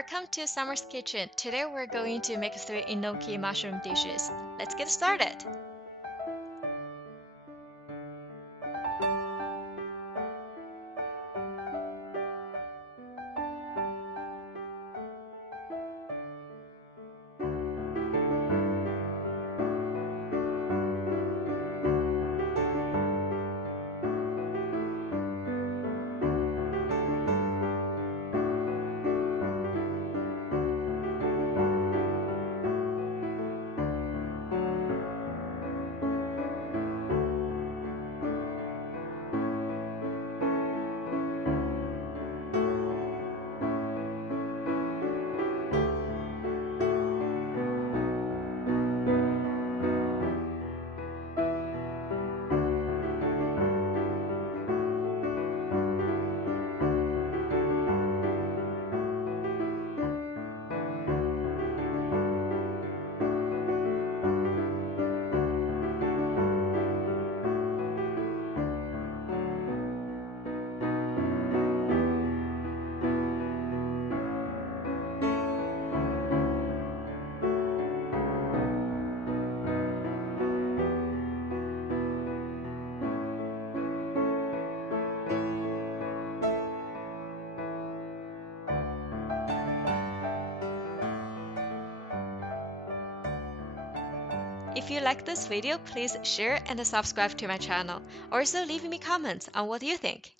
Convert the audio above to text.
welcome to Summer's Kitchen. Today we're going to make 3 enoki mushroom dishes. Let's get started! If you like this video, please share and subscribe to my channel. Also leave me comments on what you think.